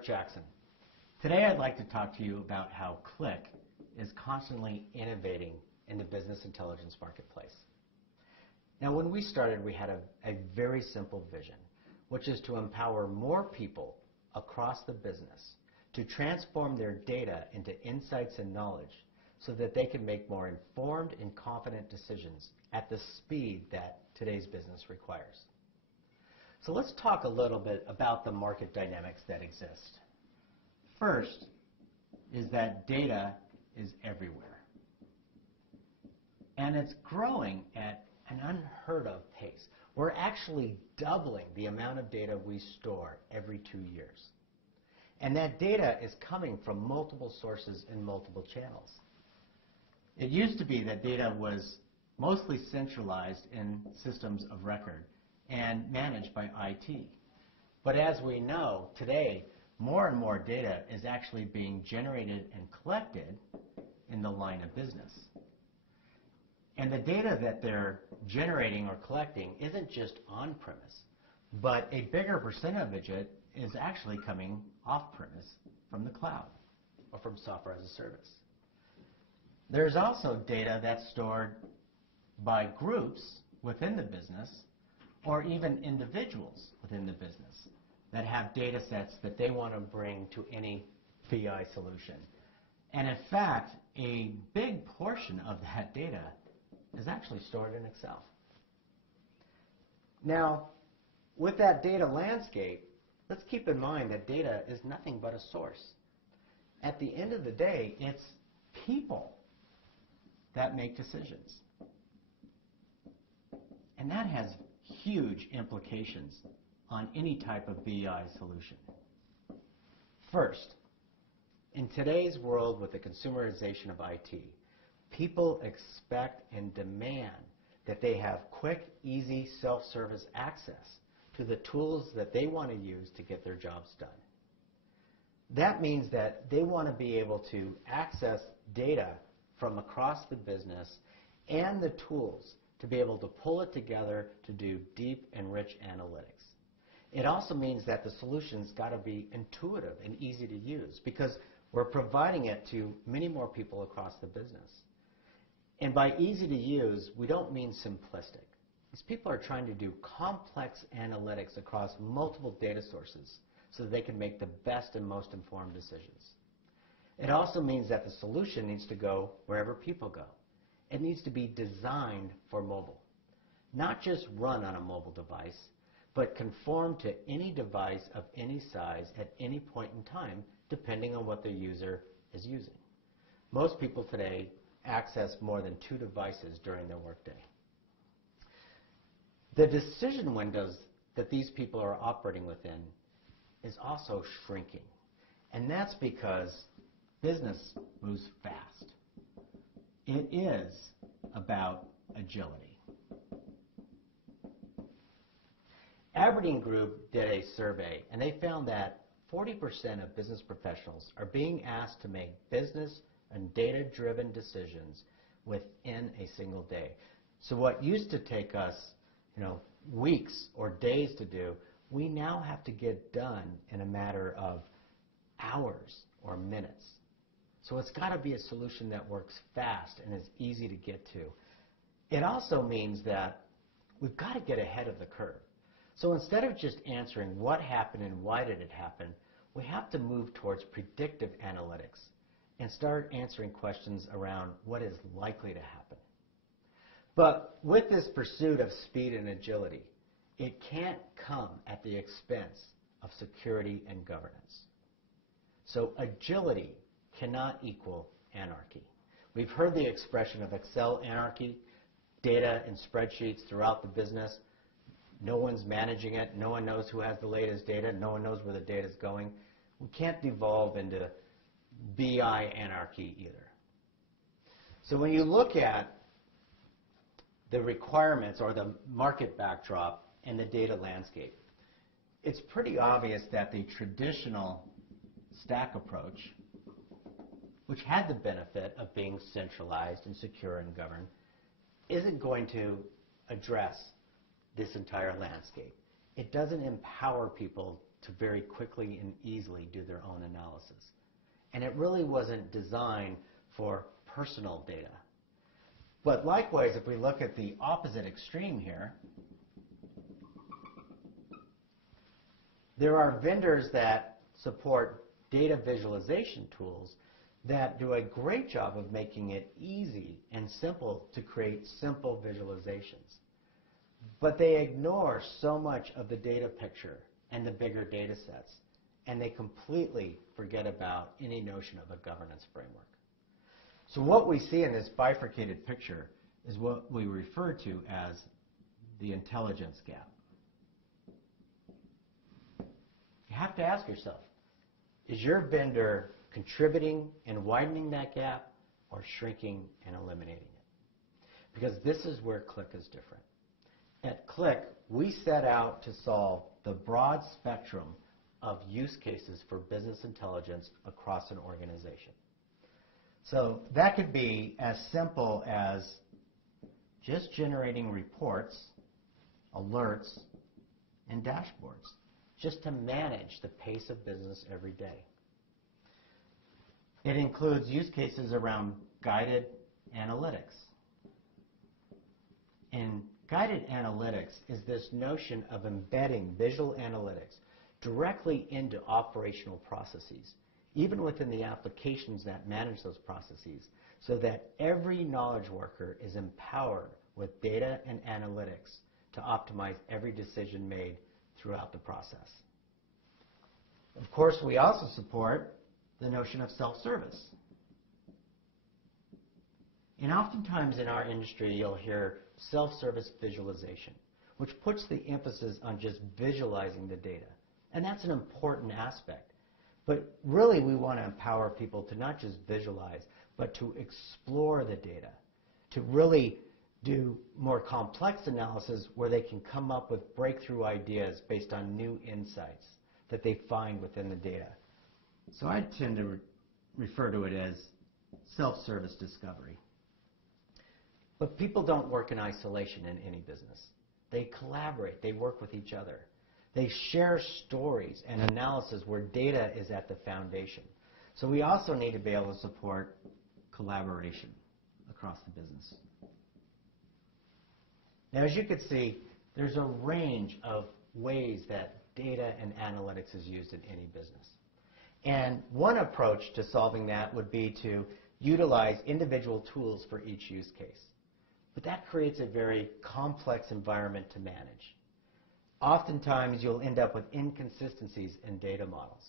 Eric Jackson. Today I'd like to talk to you about how Qlik is constantly innovating in the business intelligence marketplace. Now, when we started, we had a very simple vision, which is to empower more people across the business to transform their data into insights and knowledge so that they can make more informed and confident decisions at the speed that today's business requires. So let's talk a little bit about the market dynamics that exist. First is that data is everywhere. And it's growing at an unheard of pace. We're actually doubling the amount of data we store every 2 years. And that data is coming from multiple sources and multiple channels. It used to be that data was mostly centralized in systems of record and managed by IT. But as we know, today, more and more data is actually being generated and collected in the line of business. And the data that they're generating or collecting isn't just on-premise, but a bigger percentage of it is actually coming off-premise from the cloud or from software as a service. There's also data that's stored by groups within the business or even individuals within the business that have data sets that they want to bring to any BI solution. And in fact, a big portion of that data is actually stored in Excel. Now, with that data landscape, let's keep in mind that data is nothing but a source. At the end of the day, it's people that make decisions. And that has huge implications on any type of BI solution. First, in today's world with the consumerization of IT, people expect and demand that they have quick, easy, self-service access to the tools that they want to use to get their jobs done. That means that they want to be able to access data from across the business and the tools to be able to pull it together to do deep and rich analytics. It also means that the solution's got to be intuitive and easy to use because we're providing it to many more people across the business. And by easy to use, we don't mean simplistic. These people are trying to do complex analytics across multiple data sources so that they can make the best and most informed decisions. It also means that the solution needs to go wherever people go. It needs to be designed for mobile. Not just run on a mobile device, but conform to any device of any size at any point in time, depending on what the user is using. Most people today access more than 2 devices during their workday. The decision windows that these people are operating within is also shrinking. And that's because business moves fast. It is about agility. Aberdeen Group did a survey, and they found that 40% of business professionals are being asked to make business and data-driven decisions within a single day. So what used to take us, weeks or days to do, we now have to get done in a matter of hours or minutes. So it's got to be a solution that works fast and is easy to get to. It also means that we've got to get ahead of the curve. So instead of just answering what happened and why did it happen, we have to move towards predictive analytics and start answering questions around what is likely to happen. But with this pursuit of speed and agility, it can't come at the expense of security and governance. So agility cannot equal anarchy. We've heard the expression of Excel anarchy, data and spreadsheets throughout the business. No one's managing it. No one knows who has the latest data. No one knows where the data is going. We can't devolve into BI anarchy either. So when you look at the requirements or the market backdrop and the data landscape, it's pretty obvious that the traditional stack approach, which had the benefit of being centralized and secure and governed, isn't going to address this entire landscape. It doesn't empower people to very quickly and easily do their own analysis. And it really wasn't designed for personal data. But likewise, if we look at the opposite extreme here, there are vendors that support data visualization tools that do a great job of making it easy and simple to create simple visualizations. But they ignore so much of the data picture and the bigger data sets, and they completely forget about any notion of a governance framework. So what we see in this bifurcated picture is what we refer to as the intelligence gap. You have to ask yourself, is your vendor contributing and widening that gap or shrinking and eliminating it? Because this is where Qlik is different. At Qlik, we set out to solve the broad spectrum of use cases for business intelligence across an organization. So that could be as simple as just generating reports, alerts, and dashboards, just to manage the pace of business every day. It includes use cases around guided analytics. And guided analytics is this notion of embedding visual analytics directly into operational processes, even within the applications that manage those processes, so that every knowledge worker is empowered with data and analytics to optimize every decision made throughout the process. Of course, we also support the notion of self-service. And oftentimes in our industry, you'll hear self-service visualization, which puts the emphasis on just visualizing the data. And that's an important aspect. But really, we want to empower people to not just visualize, but to explore the data, to really do more complex analysis where they can come up with breakthrough ideas based on new insights that they find within the data. So I tend to refer to it as self-service discovery. But people don't work in isolation in any business. They collaborate. They work with each other. They share stories and analysis where data is at the foundation. So we also need to be able to support collaboration across the business. Now, as you can see, there's a range of ways that data and analytics is used in any business. And one approach to solving that would be to utilize individual tools for each use case. But that creates a very complex environment to manage. Oftentimes, you'll end up with inconsistencies in data models.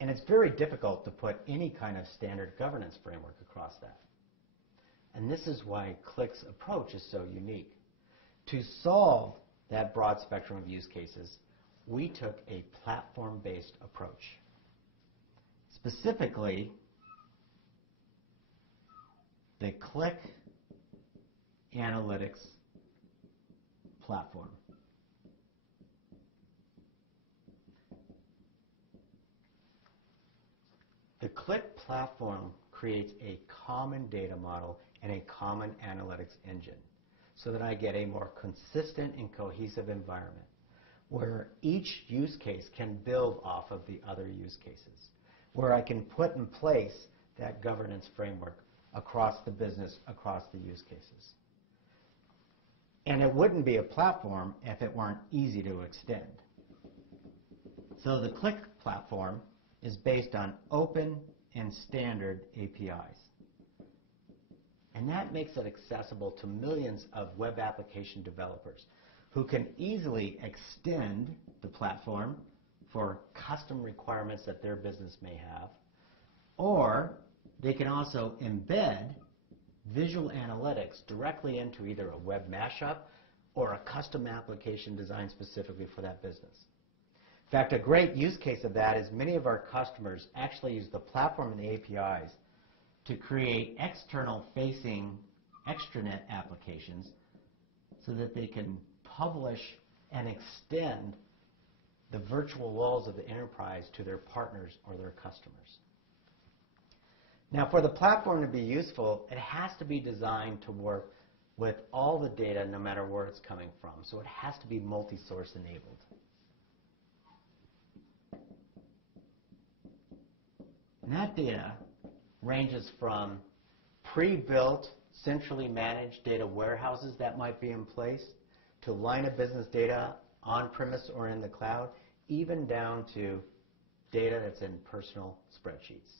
And it's very difficult to put any kind of standard governance framework across that. And this is why Qlik's approach is so unique. To solve that broad spectrum of use cases, we took a platform-based approach. Specifically, the Qlik Analytics platform. The Qlik platform creates a common data model and a common analytics engine so that I get a more consistent and cohesive environment where each use case can build off of the other use cases, where I can put in place that governance framework across the business, across the use cases. And it wouldn't be a platform if it weren't easy to extend. So the Qlik platform is based on open and standard APIs. And that makes it accessible to millions of web application developers who can easily extend the platform for custom requirements that their business may have, or they can also embed visual analytics directly into either a web mashup or a custom application designed specifically for that business. In fact, a great use case of that is many of our customers actually use the platform and the APIs to create external-facing extranet applications so that they can publish and extend the virtual walls of the enterprise to their partners or their customers. Now, for the platform to be useful, it has to be designed to work with all the data no matter where it's coming from. So it has to be multi-source enabled. And that data ranges from pre-built, centrally managed data warehouses that might be in place, to line of business data on-premise or in the cloud, even down to data that's in personal spreadsheets.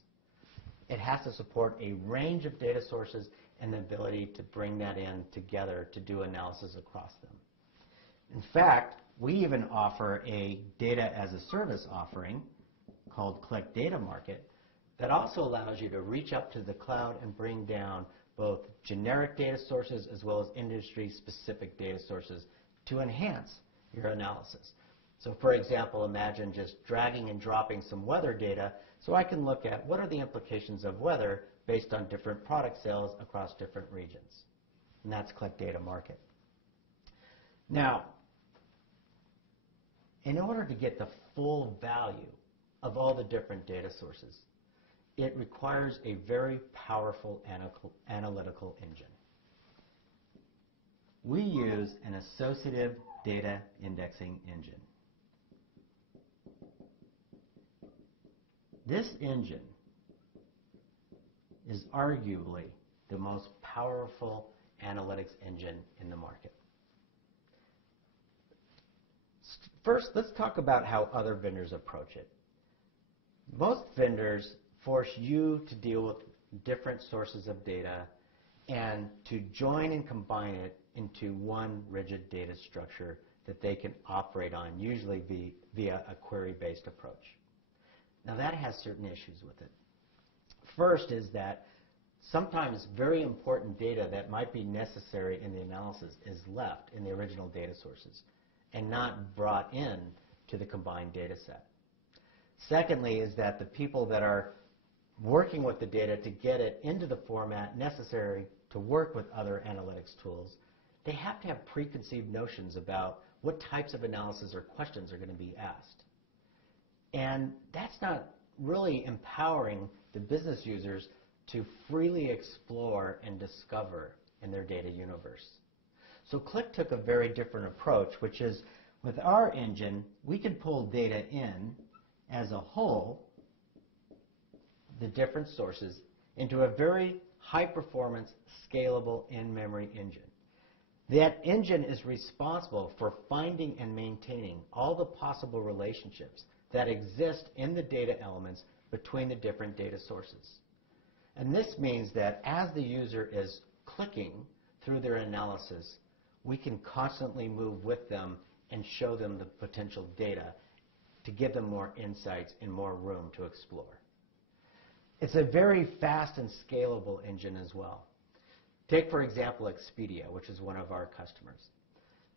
It has to support a range of data sources and the ability to bring that in together to do analysis across them. In fact, we even offer a data as a service offering called Qlik Data Market that also allows you to reach up to the cloud and bring down both generic data sources as well as industry-specific data sources to enhance your analysis. So for example, imagine just dragging and dropping some weather data so I can look at what are the implications of weather based on different product sales across different regions. And that's Qlik Data Market. Now, in order to get the full value of all the different data sources, it requires a very powerful analytical engine. We use an associative data indexing engine. This engine is arguably the most powerful analytics engine in the market. First, let's talk about how other vendors approach it. Most vendors force you to deal with different sources of data and to join and combine it into one rigid data structure that they can operate on, usually via a query-based approach. Now that has certain issues with it. First is that sometimes very important data that might be necessary in the analysis is left in the original data sources and not brought in to the combined data set. Secondly is that the people that are working with the data to get it into the format necessary to work with other analytics tools, they have to have preconceived notions about what types of analysis or questions are going to be asked. And that's not really empowering the business users to freely explore and discover in their data universe. So Qlik took a very different approach, which is with our engine, we can pull data in as a whole, the different sources, into a very high-performance, scalable in-memory engine. That engine is responsible for finding and maintaining all the possible relationships that exist in the data elements between the different data sources. And this means that as the user is clicking through their analysis, we can constantly move with them and show them the potential data to give them more insights and more room to explore. It's a very fast and scalable engine as well. Take, for example, Expedia, which is one of our customers.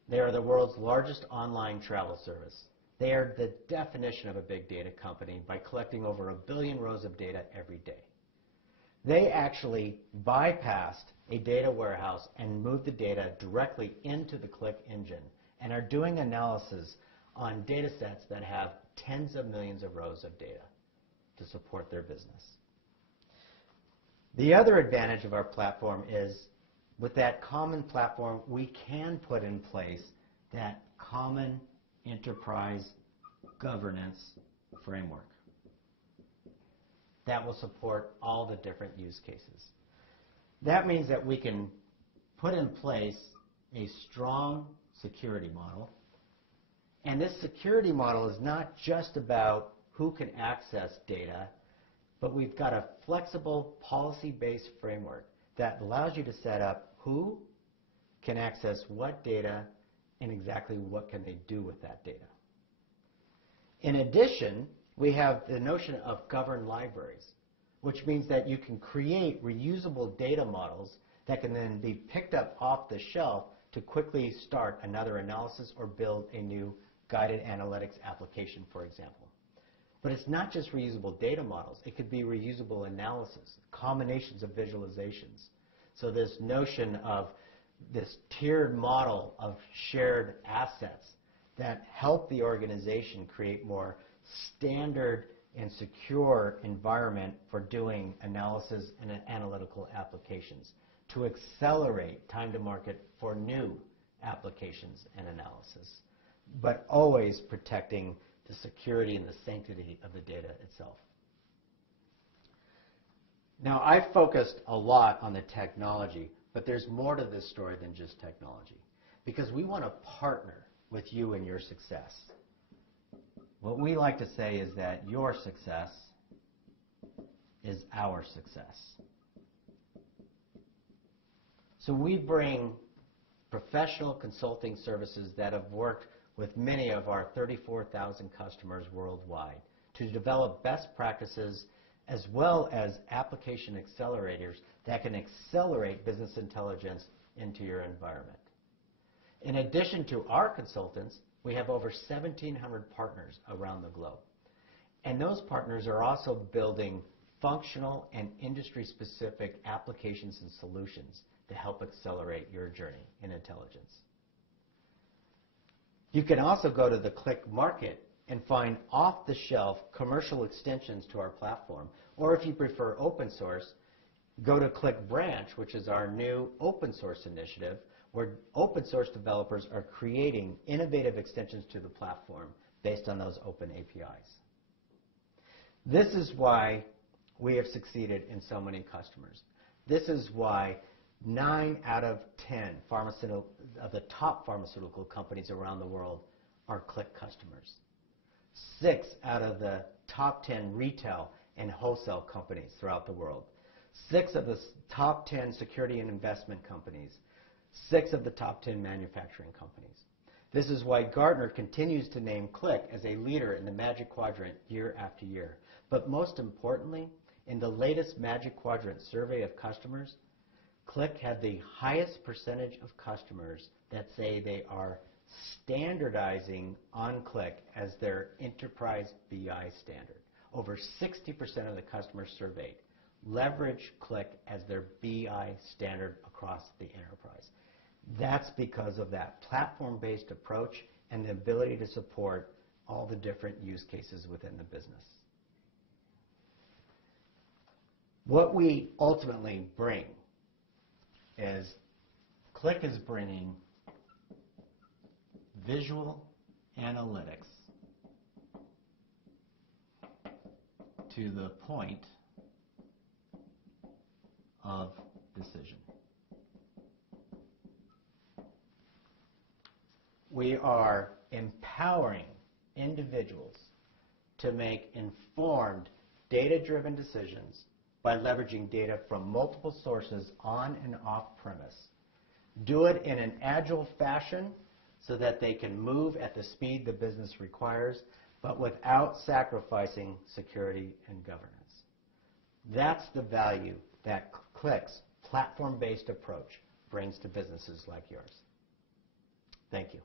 They are the world's largest online travel service. They are the definition of a big data company by collecting over 1 billion rows of data every day. They actually bypassed a data warehouse and moved the data directly into the Qlik engine and are doing analysis on data sets that have tens of millions of rows of data to support their business. The other advantage of our platform is with that common platform, we can put in place that common enterprise governance framework that will support all the different use cases. That means that we can put in place a strong security model. And this security model is not just about who can access data, but we've got a flexible policy-based framework that allows you to set up who can access what data and exactly what can they do with that data. In addition, we have the notion of governed libraries, which means that you can create reusable data models that can then be picked up off the shelf to quickly start another analysis or build a new guided analytics application, for example. But it's not just reusable data models. It could be reusable analysis, combinations of visualizations. So this notion of this tiered model of shared assets that help the organization create more standard and secure environment for doing analysis and analytical applications to accelerate time to market for new applications and analysis, but always protecting the security and the sanctity of the data itself. Now, I've focused a lot on the technology, but there's more to this story than just technology, because we want to partner with you in your success. What we like to say is that your success is our success. So we bring professional consulting services that have worked with many of our 34,000 customers worldwide to develop best practices as well as application accelerators that can accelerate business intelligence into your environment. In addition to our consultants, we have over 1,700 partners around the globe. And those partners are also building functional and industry-specific applications and solutions to help accelerate your journey in intelligence. You can also go to the Qlik Market and find off-the-shelf commercial extensions to our platform. Or if you prefer open source, go to Qlik Branch, which is our new open source initiative, where open source developers are creating innovative extensions to the platform based on those open APIs. This is why we have succeeded in so many customers. This is why 9 out of 10 of the top pharmaceutical companies around the world are Qlik customers. 6 out of the top 10 retail and wholesale companies throughout the world. 6 of the top 10 security and investment companies. 6 of the top 10 manufacturing companies. This is why Gartner continues to name Qlik as a leader in the Magic Quadrant year after year. But most importantly, in the latest Magic Quadrant survey of customers, Qlik had the highest percentage of customers that say they are standardizing on Qlik as their enterprise BI standard. Over 60% of the customers surveyed leverage Qlik as their BI standard across the enterprise. That's because of that platform-based approach and the ability to support all the different use cases within the business. What we ultimately bring is Qlik is bringing visual analytics to the point of decision. We are empowering individuals to make informed, data-driven decisions by leveraging data from multiple sources on and off premise. Do it in an agile fashion so that they can move at the speed the business requires, but without sacrificing security and governance. That's the value that Qlik's platform-based approach brings to businesses like yours. Thank you.